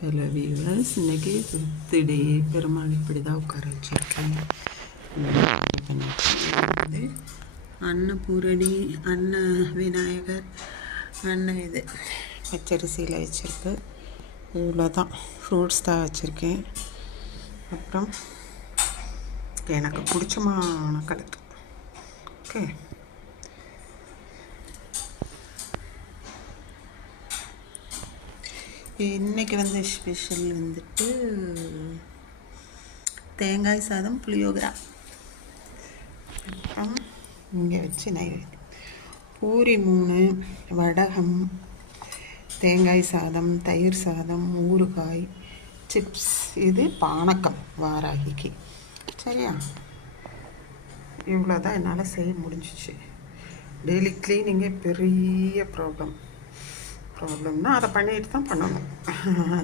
Hello viewers, இன்றைக்கி 5th டே பெருமாள் இப்படி தான் உட்கார வச்சுருக்கேன். வந்து அன்னபூரணி, அன்ன விநாயகர், இது பச்சரிசியில் வச்சுருக்கு. இவ்வளோ தான் ஃப்ரூட்ஸ் தான் வச்சுருக்கேன். அப்புறம் எனக்கு பிடிச்சமான கலக்கு. ஓகே, இன்றைக்கி வந்து ஸ்பெஷல் வந்துட்டு தேங்காய் சாதம், புளியோகரா. அப்புறம் இங்கே வச்சு நைவேத்தியம் பூரி 3, வடகம், தேங்காய் சாதம், தயிர் சாதம், ஊறுகாய், சிப்ஸ். இது பானக்கம் வாராகிக்கு. சரியா, இவ்வளோ தான் என்னால் செய்ய முடிஞ்சிச்சு. டெய்லி க்ளீனிங்கே பெரிய ப்ராப்ளம்னா அதை பண்ணிட்டு தான் பண்ணணும்.